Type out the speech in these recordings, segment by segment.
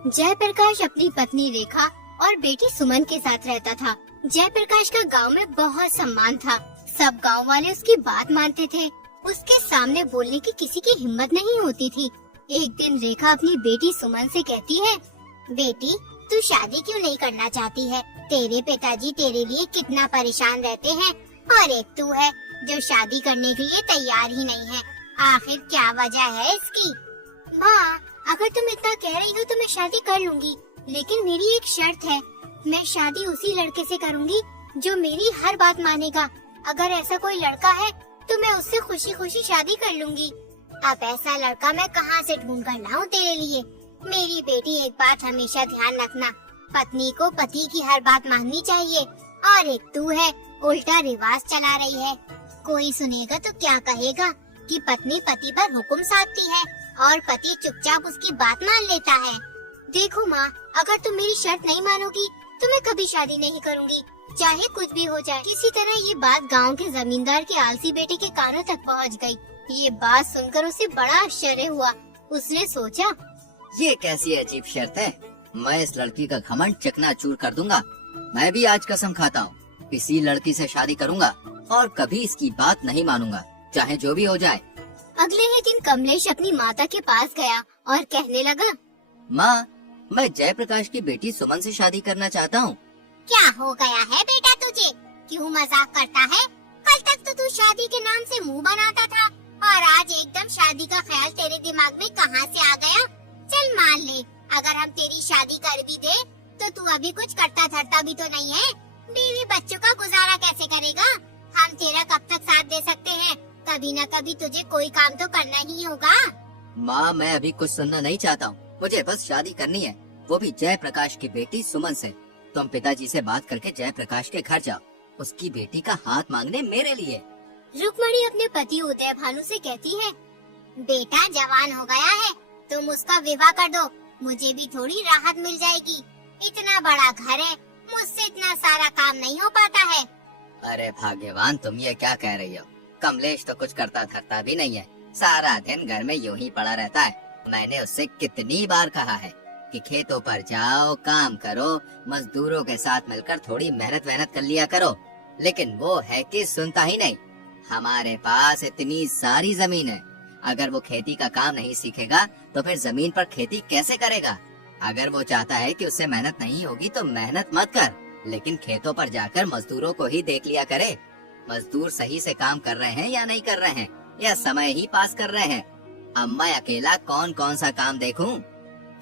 जयप्रकाश अपनी पत्नी रेखा और बेटी सुमन के साथ रहता था। जयप्रकाश का गांव में बहुत सम्मान था। सब गांव वाले उसकी बात मानते थे। उसके सामने बोलने की किसी की हिम्मत नहीं होती थी। एक दिन रेखा अपनी बेटी सुमन से कहती है, बेटी तू शादी क्यों नहीं करना चाहती है? तेरे पिताजी तेरे लिए कितना परेशान रहते हैं और एक तू है जो शादी करने के लिए तैयार ही नहीं है। आखिर क्या वजह है इसकी? माँ, अगर तुम इतना कह रही हो तो मैं शादी कर लूंगी, लेकिन मेरी एक शर्त है। मैं शादी उसी लड़के से करूंगी जो मेरी हर बात मानेगा। अगर ऐसा कोई लड़का है तो मैं उससे खुशी खुशी शादी कर लूंगी। अब ऐसा लड़का मैं कहाँ से ढूंढ कर लाऊं तेरे लिए? मेरी बेटी, एक बात हमेशा ध्यान रखना, पत्नी को पति की हर बात माननी चाहिए। और एक तू है, उल्टा रिवाज चला रही है। कोई सुनेगा तो क्या कहेगा कि पत्नी पति पर हुक्म साधती है और पति चुपचाप उसकी बात मान लेता है। देखो माँ, अगर तुम मेरी शर्त नहीं मानोगी तो मैं कभी शादी नहीं करूँगी, चाहे कुछ भी हो जाए। किसी तरह ये बात गांव के जमींदार के आलसी बेटे के कानों तक पहुंच गई। ये बात सुनकर उसे बड़ा आश्चर्य हुआ। उसने सोचा, ये कैसी अजीब शर्त है? मैं इस लड़की का घमंड चकनाचूर कर दूंगा। मैं भी आज कसम खाता हूँ, इसी लड़की से शादी करूंगा और कभी इसकी बात नहीं मानूंगा, चाहे जो भी हो जाए। अगले ही दिन कमलेश अपनी माता के पास गया और कहने लगा, माँ, मैं जयप्रकाश की बेटी सुमन से शादी करना चाहता हूँ। क्या हो गया है बेटा तुझे? क्यों मजाक करता है? कल तक तो तू शादी के नाम से मुंह बनाता था और आज एकदम शादी का ख्याल तेरे दिमाग में कहाँ से आ गया? चल मान ले, अगर हम तेरी शादी कर भी दे तो तू अभी कुछ करता धरता भी तो नहीं है। बीवी बच्चों का गुजारा कैसे करेगा? हम तेरा कब तक साथ दे सकते हैं? कभी न कभी तुझे कोई काम तो करना ही होगा। माँ, मैं अभी कुछ सुनना नहीं चाहता हूँ, मुझे बस शादी करनी है, वो भी जयप्रकाश की बेटी सुमन से। तुम पिताजी से बात करके जयप्रकाश के घर जाओ, उसकी बेटी का हाथ मांगने मेरे लिए। रुक्मणी अपने पति उदय भानु से कहती है, बेटा जवान हो गया है, तुम उसका विवाह कर दो, मुझे भी थोड़ी राहत मिल जाएगी। इतना बड़ा घर है, मुझसे इतना सारा काम नहीं हो पाता है। अरे भाग्यवान, तुम ये क्या कह रही हो? कमलेश तो कुछ करता धरता भी नहीं है, सारा दिन घर में यूं ही पड़ा रहता है। मैंने उससे कितनी बार कहा है कि खेतों पर जाओ, काम करो, मजदूरों के साथ मिलकर थोड़ी मेहनत कर लिया करो, लेकिन वो है कि सुनता ही नहीं। हमारे पास इतनी सारी जमीन है, अगर वो खेती का काम नहीं सीखेगा तो फिर जमीन पर खेती कैसे करेगा? अगर वो चाहता है कि उससे मेहनत नहीं होगी तो मेहनत मत कर, लेकिन खेतों पर जाकर मजदूरों को ही देख लिया करे। मजदूर सही से काम कर रहे हैं या नहीं कर रहे हैं, या समय ही पास कर रहे हैं। अब मैं अकेला कौन कौन सा काम देखूं?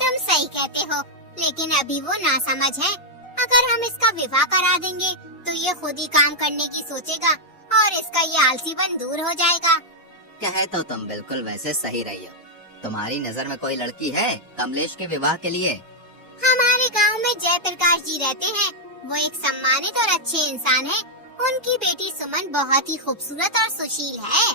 तुम सही कहते हो, लेकिन अभी वो नासमझ है। अगर हम इसका विवाह करा देंगे तो ये खुद ही काम करने की सोचेगा और इसका ये आलसीपन दूर हो जाएगा। कहे तो तुम बिल्कुल वैसे सही रही हो। तुम्हारी नजर में कोई लड़की है कमलेश के विवाह के लिए? हमारे गांव में जयप्रकाश जी रहते हैं, वो एक सम्मानित और अच्छे इंसान है। उनकी बेटी सुमन बहुत ही खूबसूरत और सुशील है।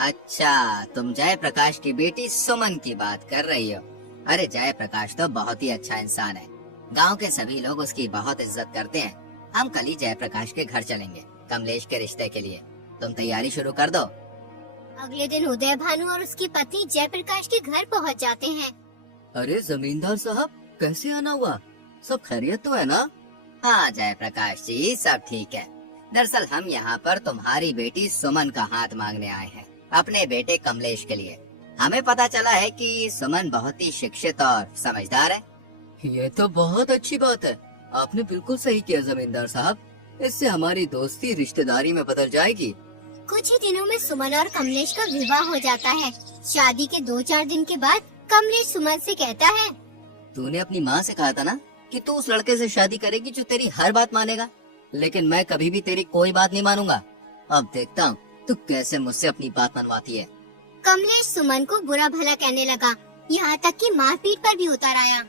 अच्छा, तुम जयप्रकाश की बेटी सुमन की बात कर रही हो? अरे जयप्रकाश तो बहुत ही अच्छा इंसान है, गांव के सभी लोग उसकी बहुत इज्जत करते हैं। हम कल ही जयप्रकाश के घर चलेंगे कमलेश के रिश्ते के लिए, तुम तैयारी शुरू कर दो। अगले दिन उदय भानु और उसकी पत्नी जयप्रकाश के घर पहुंच जाते हैं। अरे जमींदार साहब, कैसे आना हुआ? सब खैरियत तो है ना? हाँ जयप्रकाश जी, सब ठीक है। दरअसल हम यहाँ पर तुम्हारी बेटी सुमन का हाथ मांगने आए हैं, अपने बेटे कमलेश के लिए। हमें पता चला है कि सुमन बहुत ही शिक्षित और समझदार है। ये तो बहुत अच्छी बात है, आपने बिल्कुल सही किया जमींदार साहब, इससे हमारी दोस्ती रिश्तेदारी में बदल जाएगी। कुछ ही दिनों में सुमन और कमलेश का विवाह हो जाता है। शादी के 2-4 दिन के बाद कमलेश सुमन से कहता है, तूने अपनी माँ से कहा था ना कि तू उस लड़के से शादी करेगी जो तेरी हर बात मानेगा, लेकिन मैं कभी भी तेरी कोई बात नहीं मानूंगा। अब देखता हूँ तू कैसे मुझसे अपनी बात मनवाती है। कमलेश सुमन को बुरा भला कहने लगा, यहाँ तक कि मारपीट पर भी उतर आया।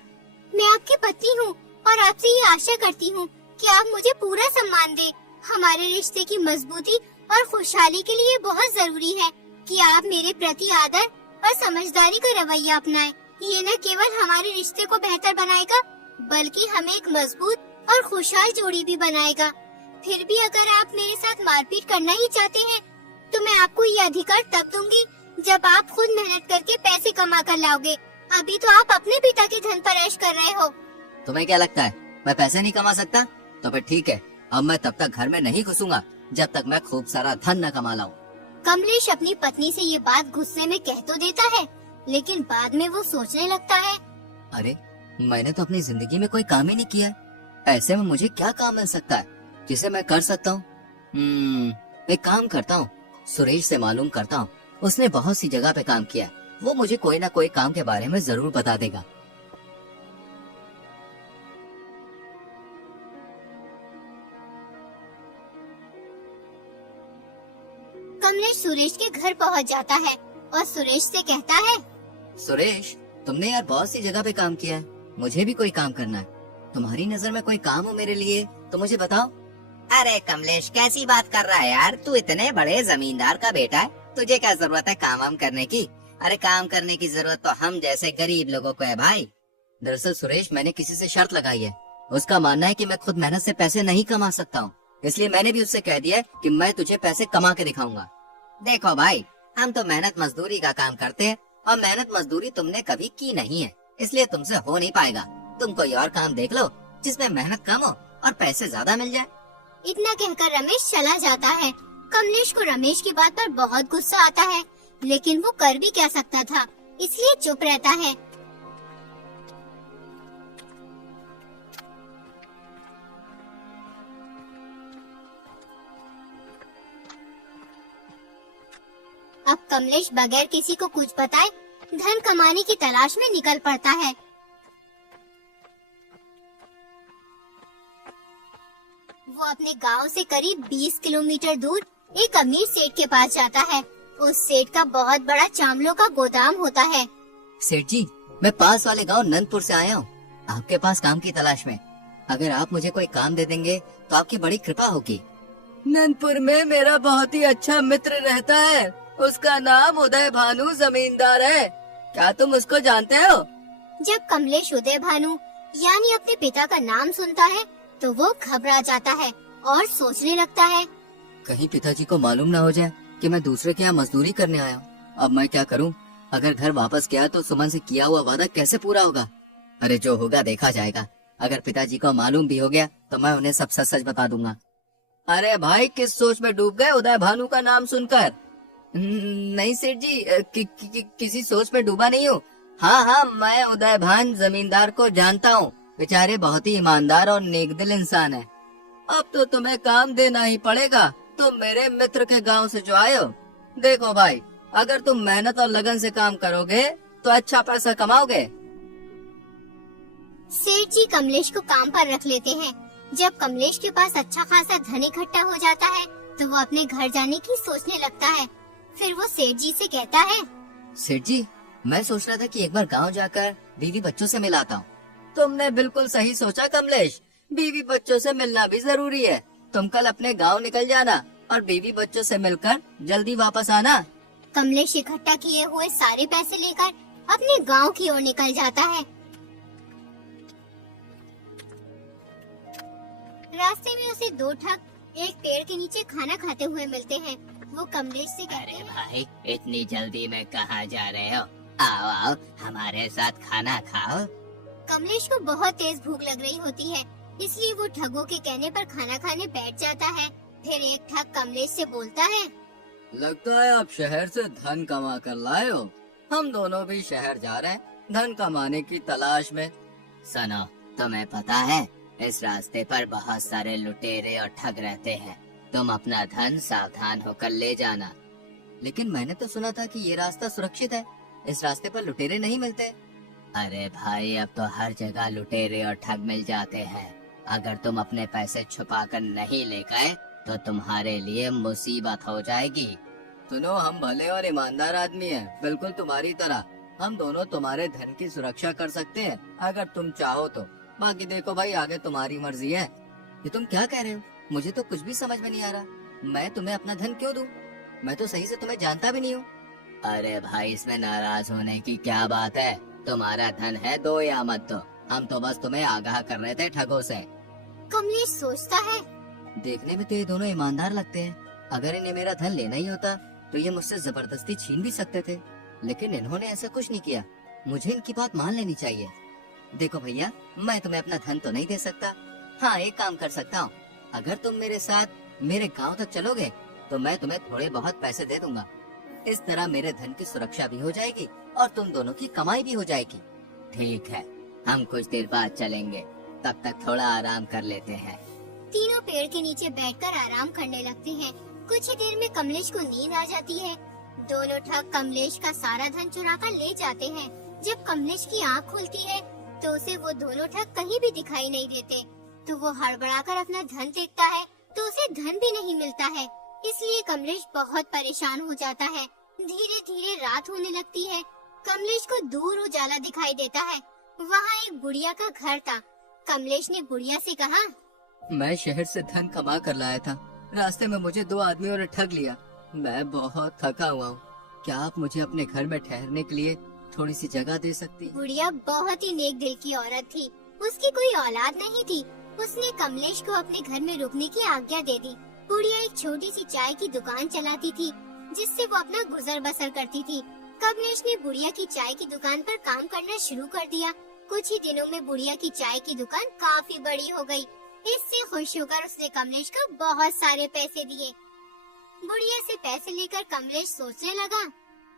मैं आपकी पत्नी हूँ और आपसे ये आशा करती हूँ कि आप मुझे पूरा सम्मान दें। हमारे रिश्ते की मजबूती और खुशहाली के लिए बहुत जरूरी है कि आप मेरे प्रति आदर और समझदारी का रवैया अपनाएं। ये न केवल हमारे रिश्ते को बेहतर बनाएगा, बल्कि हमें एक मजबूत और खुशहाल जोड़ी भी बनाएगा। फिर भी अगर आप मेरे साथ मारपीट करना ही चाहते हैं, तो मैं आपको ये अधिकार तब दूंगी जब आप खुद मेहनत करके पैसे कमा कर लाओगे। अभी तो आप अपने पिता के धन पर ऐश कर रहे हो। तुम्हें क्या लगता है मैं पैसे नहीं कमा सकता? तो फिर ठीक है, अब मैं तब तक घर में नहीं घुसूंगा जब तक मैं खूब सारा धन न कमा लाऊं। कमलेश अपनी पत्नी से ये बात गुस्से में कह तो देता है, लेकिन बाद में वो सोचने लगता है, अरे मैंने तो अपनी जिंदगी में कोई काम ही नहीं किया है। ऐसे में मुझे क्या काम मिल सकता है जिसे मैं कर सकता हूँ? एक काम करता हूँ, सुरेश से मालूम करता हूँ। उसने बहुत सी जगह पे काम किया है, वो मुझे कोई ना कोई काम के बारे में जरूर बता देगा। कमलेश सुरेश के घर पहुंच जाता है और सुरेश से कहता है, सुरेश, तुमने यार बहुत सी जगह पे काम किया है, मुझे भी कोई काम करना है। तुम्हारी नजर में कोई काम हो मेरे लिए तो मुझे बताओ। अरे कमलेश, कैसी बात कर रहा है यार, तू इतने बड़े जमींदार का बेटा है, तुझे क्या जरूरत है काम वाम करने की? अरे काम करने की जरूरत तो हम जैसे गरीब लोगों को है भाई। दरअसल सुरेश, मैंने किसी से शर्त लगाई है। उसका मानना है कि मैं खुद मेहनत से पैसे नहीं कमा सकता हूँ, इसलिए मैंने भी उससे कह दिया कि मैं तुझे पैसे कमा के दिखाऊंगा। देखो भाई, हम तो मेहनत मजदूरी का काम करते हैं और मेहनत मजदूरी तुमने कभी की नहीं है, इसलिए तुमसे हो नहीं पाएगा। तुम कोई और काम देख लो जिसमें मेहनत कम हो और पैसे ज्यादा मिल जाए। इतना कहकर रमेश चला जाता है। कमलेश को रमेश की बात पर बहुत गुस्सा आता है, लेकिन वो कर भी क्या सकता था, इसलिए चुप रहता है। अब कमलेश बगैर किसी को कुछ बताए धन कमाने की तलाश में निकल पड़ता है। वो अपने गांव से करीब 20 किलोमीटर दूर एक अमीर सेठ के पास जाता है। उस सेठ का बहुत बड़ा चावलों का गोदाम होता है। सेठ जी, मैं पास वाले गांव नंदपुर से आया हूँ, आपके पास काम की तलाश में। अगर आप मुझे कोई काम दे देंगे तो आपकी बड़ी कृपा होगी। नंदपुर में मेरा बहुत ही अच्छा मित्र रहता है, उसका नाम उदय भानु जमींदार है। क्या तुम उसको जानते हो? जब कमलेश उदय भानु यानी अपने पिता का नाम सुनता है तो वो घबरा जाता है और सोचने लगता है, कहीं पिताजी को मालूम ना हो जाए कि मैं दूसरे के यहाँ मजदूरी करने आया हूँ। अब मैं क्या करूँ? अगर घर वापस गया तो सुमन से किया हुआ वादा कैसे पूरा होगा? अरे जो होगा देखा जाएगा। अगर पिताजी को मालूम भी हो गया तो मैं उन्हें सब सच सच बता दूंगा। अरे भाई, किस सोच में डूब गए उदय भानु का नाम सुनकर? नहीं सेठ जी, किसी सोच में डूबा नहीं हूँ। हाँ, मैं उदय भान जमींदार को जानता हूँ, बेचारे बहुत ही ईमानदार और नेकदिल इंसान है। अब तो तुम्हें काम देना ही पड़ेगा, तुम मेरे मित्र के गांव से जो आए हो। देखो भाई, अगर तुम मेहनत और लगन से काम करोगे तो अच्छा पैसा कमाओगे। सेठ जी कमलेश को काम पर रख लेते हैं। जब कमलेश के पास अच्छा खासा धन इकट्ठा हो जाता है तो वो अपने घर जाने की सोचने लगता है। फिर वो सेठ जी से कहता है, सेठ जी, मैं सोच रहा था कि एक बार गांव जाकर बीवी बच्चों से मिलाता हूँ। तुमने बिल्कुल सही सोचा कमलेश, बीवी बच्चों से मिलना भी जरूरी है। तुम कल अपने गांव निकल जाना और बीवी बच्चों से मिलकर जल्दी वापस आना। कमलेश इकट्ठा किए हुए सारे पैसे लेकर अपने गांव की ओर निकल जाता है। रास्ते में उसे दो ठग एक पेड़ के नीचे खाना खाते हुए मिलते हैं। वो कमलेश से कहते हैं, भाई, इतनी जल्दी में कहाँ जा रहे हो? आओ आओ, हमारे साथ खाना खाओ। कमलेश को बहुत तेज भूख लग रही होती है, इसलिए वो ठगों के कहने पर खाना खाने बैठ जाता है। फिर एक ठग कमलेश से बोलता है, लगता है आप शहर से धन कमा कर लाए हो। हम दोनों भी शहर जा रहे हैं धन कमाने की तलाश में। सुनो, तुम्हें पता है इस रास्ते पर बहुत सारे लुटेरे और ठग रहते हैं, तुम अपना धन सावधान होकर ले जाना। लेकिन मैंने तो सुना था कि ये रास्ता सुरक्षित है, इस रास्ते पर लुटेरे नहीं मिलते। अरे भाई, अब तो हर जगह लुटेरे और ठग मिल जाते हैं। अगर तुम अपने पैसे छुपा कर नहीं ले गए तो तुम्हारे लिए मुसीबत हो जाएगी। सुनो, हम भले और ईमानदार आदमी हैं, बिल्कुल तुम्हारी तरह। हम दोनों तुम्हारे धन की सुरक्षा कर सकते हैं अगर तुम चाहो तो। बाकी देखो भाई, आगे तुम्हारी मर्जी है। ये तुम क्या कह रहे हो? मुझे तो कुछ भी समझ में नहीं आ रहा। मैं तुम्हें अपना धन क्यों दूं? मैं तो सही से तुम्हें जानता भी नहीं हूँ। अरे भाई, इसमें नाराज होने की क्या बात है? तुम्हारा धन है, दो या मत दो। हम तो बस तुम्हें आगाह कर रहे थे ठगों से। कमलेश सोचता है, देखने में तो ये दोनों ईमानदार लगते हैं। अगर इन्हें मेरा धन लेना ही होता तो ये मुझसे जबरदस्ती छीन भी सकते थे, लेकिन इन्होंने ऐसा कुछ नहीं किया। मुझे इनकी बात मान लेनी चाहिए। देखो भैया, मैं तुम्हें अपना धन तो नहीं दे सकता। हाँ, एक काम कर सकता हूँ, अगर तुम मेरे साथ मेरे गांव तक चलोगे तो मैं तुम्हें थोड़े बहुत पैसे दे दूंगा। इस तरह मेरे धन की सुरक्षा भी हो जाएगी और तुम दोनों की कमाई भी हो जाएगी। ठीक है, हम कुछ देर बाद चलेंगे, तब तक थोड़ा आराम कर लेते हैं। तीनों पेड़ के नीचे बैठकर आराम करने लगते हैं। कुछ ही देर में कमलेश को नींद आ जाती है। दोनों ठग कमलेश का सारा धन चुरा कर ले जाते हैं। जब कमलेश की आँख खुलती है तो उसे वो दोनों ठग कहीं भी दिखाई नहीं देते। तो वो हड़बड़ाकर अपना धन देखता है तो उसे धन भी नहीं मिलता है। इसलिए कमलेश बहुत परेशान हो जाता है। धीरे धीरे रात होने लगती है। कमलेश को दूर उजाला दिखाई देता है। वहाँ एक बुढ़िया का घर था। कमलेश ने बुढ़िया से कहा, मैं शहर से धन कमा कर लाया था, रास्ते में मुझे 2 आदमियों ने ठग लिया। मैं बहुत थका हुआ हूँ, क्या आप मुझे अपने घर में ठहरने के लिए थोड़ी सी जगह दे सकती? बुढ़िया बहुत ही नेक दिल की औरत थी। उसकी कोई औलाद नहीं थी। उसने कमलेश को अपने घर में रुकने की आज्ञा दे दी। बुढ़िया एक छोटी सी चाय की दुकान चलाती थी, जिससे वो अपना गुजर बसर करती थी। कमलेश ने बुढ़िया की चाय की दुकान पर काम करना शुरू कर दिया। कुछ ही दिनों में बुढ़िया की चाय की दुकान काफी बड़ी हो गई। इससे खुश होकर उसने कमलेश को बहुत सारे पैसे दिए। बुढ़िया से पैसे लेकर कमलेश सोचने लगा,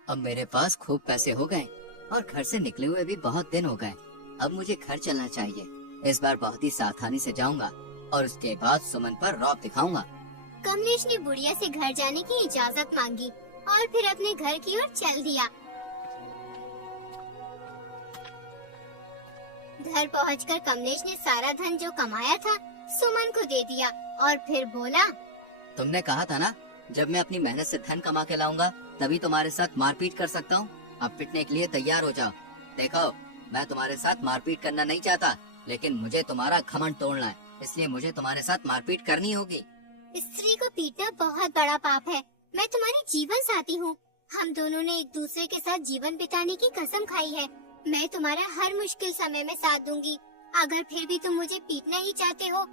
अब मेरे पास खूब पैसे हो गए और घर से निकले हुए भी बहुत दिन हो गए। अब मुझे घर चलना चाहिए। इस बार बहुत ही सावधानी से जाऊंगा और उसके बाद सुमन पर रौब दिखाऊंगा। कमलेश ने बुढ़िया से घर जाने की इजाजत मांगी और फिर अपने घर की ओर चल दिया। घर पहुंचकर कमलेश ने सारा धन जो कमाया था सुमन को दे दिया और फिर बोला, तुमने कहा था ना, जब मैं अपनी मेहनत से धन कमा के लाऊंगा तभी तुम्हारे साथ मारपीट कर सकता हूँ। अब पिटने के लिए तैयार हो जाओ। देखो, मैं तुम्हारे साथ मारपीट करना नहीं चाहता, लेकिन मुझे तुम्हारा घमंड तोड़ना है, इसलिए मुझे तुम्हारे साथ मारपीट करनी होगी। स्त्री को पीटना बहुत बड़ा पाप है। मैं तुम्हारी जीवन साथी हूँ। हम दोनों ने एक दूसरे के साथ जीवन बिताने की कसम खाई है। मैं तुम्हारा हर मुश्किल समय में साथ दूंगी। अगर फिर भी तुम मुझे पीटना ही चाहते हो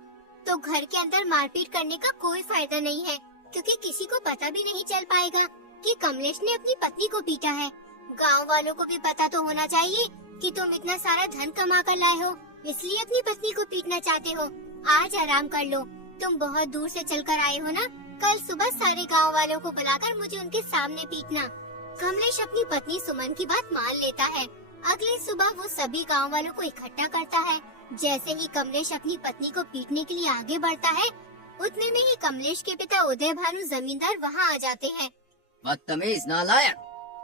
तो घर के अंदर मारपीट करने का कोई फायदा नहीं है, क्योंकि किसी को पता भी नहीं चल पाएगा कि कमलेश ने अपनी पत्नी को पीटा है। गांव वालों को भी पता तो होना चाहिए कि तुम इतना सारा धन कमा कर लाए हो, इसलिए अपनी पत्नी को पीटना चाहते हो। आज आराम कर लो, तुम बहुत दूर से चलकर आए हो ना। कल सुबह सारे गांव वालों को बुलाकर मुझे उनके सामने पीटना। कमलेश अपनी पत्नी सुमन की बात मान लेता है। अगली सुबह वो सभी गांव वालों को इकट्ठा करता है। जैसे ही कमलेश अपनी पत्नी को पीटने के लिए आगे बढ़ता है, उतने में ही कमलेश के पिता उदय भानु जमींदार वहाँ आ जाते हैं। बदतमीज नालायक,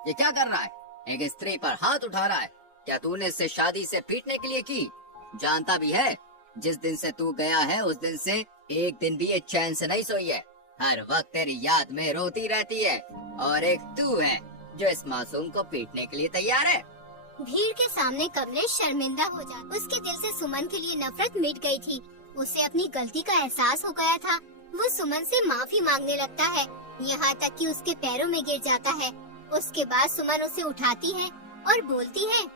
ये क्या कर रहा है? एक स्त्री पर हाथ उठा रहा है। क्या तूने इससे शादी से पीटने के लिए की? जानता भी है, जिस दिन से तू गया है उस दिन से एक दिन भी ये चैन से नहीं सोई है। हर वक्त तेरी याद में रोती रहती है, और एक तू है जो इस मासूम को पीटने के लिए तैयार है। भीड़ के सामने कमलेश शर्मिंदा हो जाता। उसके दिल से सुमन के लिए नफरत मिट गई थी। उसे अपनी गलती का एहसास हो गया था। वो सुमन से माफी मांगने लगता है, यहाँ तक कि उसके पैरों में गिर जाता है। उसके बाद सुमन उसे उठाती है और बोलती है,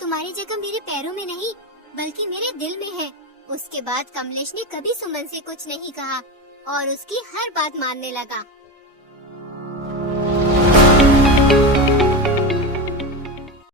तुम्हारी जगह मेरे पैरों में नहीं बल्कि मेरे दिल में है। उसके बाद कमलेश ने कभी सुमन से कुछ नहीं कहा और उसकी हर बात मानने लगा।